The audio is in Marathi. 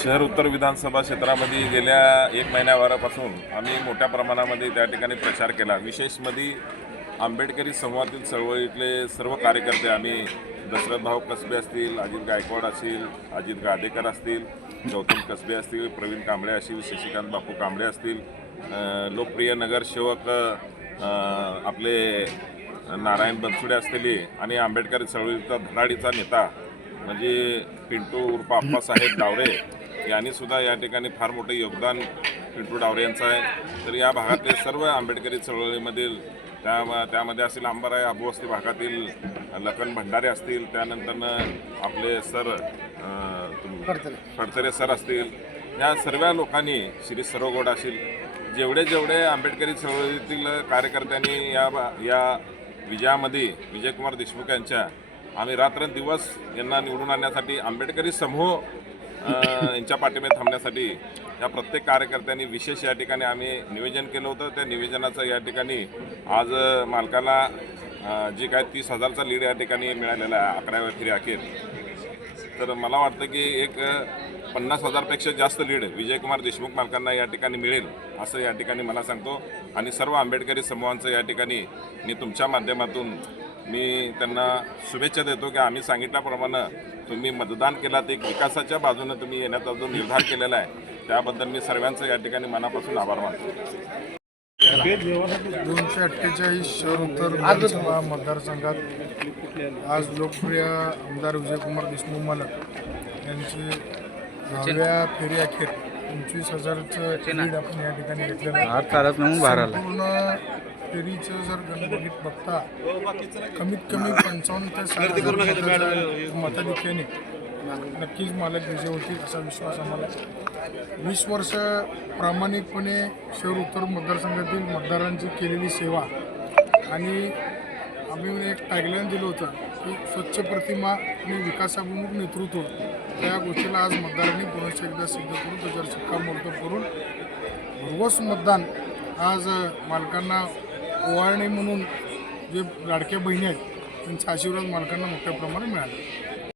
शहर उत्तर विधानसभा क्षेत्रामध्ये गेल्या 1 महिन्याभरापासून आम्ही मोठ्या प्रमाणामध्ये त्या ठिकाणी प्रचार केला। विशेषमध्ये आंबेडकरी समूहातील चळवळीतले सर्व कार्यकर्ते आम्ही दशरथभाऊ कसबे असतील, अजित गायकवाड असतील, अजित गादेकर असतील, गौतम कसबे असतील, प्रवीण कांबळे असतील, शशिकांत बापू कांबळे असतील, लोकप्रिय नगरसेवक आपले नारायण बनसोडे असतील आणि आंबेडकरी चळवळीचा धडाडीचा नेता म्हणजे पिंटू उर्फ आप्पासाहेब डावरे यांनी सुद्धा या ठिकाणी फार मोठे योगदान पिंटू डावरे यांचं आहे। तर या भागातील सर्व आंबेडकरी चळवळीमधील त्यामध्ये असतील अंबाराय आबुवस्ती भागातील लखन भंडारे असतील, त्यानंतर आपले सर फडतरे सर असतील, या सर्व लोकांनी श्री सरोगोड असतील, जेवढे आंबेडकरी चळवळीतील कार्यकर्त्यांनी या विजयामध्ये विजयकुमार देशमुख यांच्या आम्ही रात्रंदिवस यांना निवडून आणण्यासाठी आंबेडकरी समूह यांच्या पाठीमागे थांबण्यासाठी या प्रत्येक कार्यकर्त्यांनी विशेष या ठिकाणी आम्ही निवेदन केलं होतं। त्या निवेदनाचं या ठिकाणी आज मालकाला जी काय 30,000चा लीड या ठिकाणी मिळालेला आहे 11व्या फेरी अखेर। तर मला वाटतं की एक 50,000पेक्षा जास्त लीड विजयकुमार देशमुख मालकांना या ठिकाणी मिळेल असं या ठिकाणी मला सांगतो। आणि सर्व आंबेडकरी समूहांचं या ठिकाणी मी तुमच्या माध्यमातून मी त्यांना शुभेच्छा देतो की आम्ही सांगितल्याप्रमाणे तुम्ही मतदान केलात, एक विकासाच्या बाजूने तुम्ही येण्याचा जो निर्धार केलेला आहे त्याबद्दल मी सर्वांचं या ठिकाणी मनापासून आभार मानतो। 248 शहर उत्तर विधानसभा मतदारसंघात आज लोकप्रिय आमदार विजयकुमार देशमुख मालक यांचे 10व्या फेरी अखेर 25,000चं लीड आपण या ठिकाणी घेतलेलं आहे। पूर्ण फेरीचं जर गणबघित बघता कमीत कमी 55 ते 60 मताधिक्याने नक्कीच मालक विजय होतील असा विश्वास आम्हाला। 20 वर्ष प्रामाणिकपणे शहर उत्तर मतदारसंघातील मतदारांची केलेली सेवा आणि आम्ही एक टॅगलाईन दिलं होतं की स्वच्छ प्रतिमा आणि विकासाभिमुख नेतृत्व, त्या गोष्टीला आज मतदारांनी पुन्हा एकदा सिद्ध करून त्याच्यावर शिक्कामोर्तब करून भरघोस मतदान आज मालकांना ओवाळणी म्हणून जे लाडक्या बहिणी आहेत त्यांचा आशीर्वाद मालकांना मोठ्या प्रमाणात मिळाला।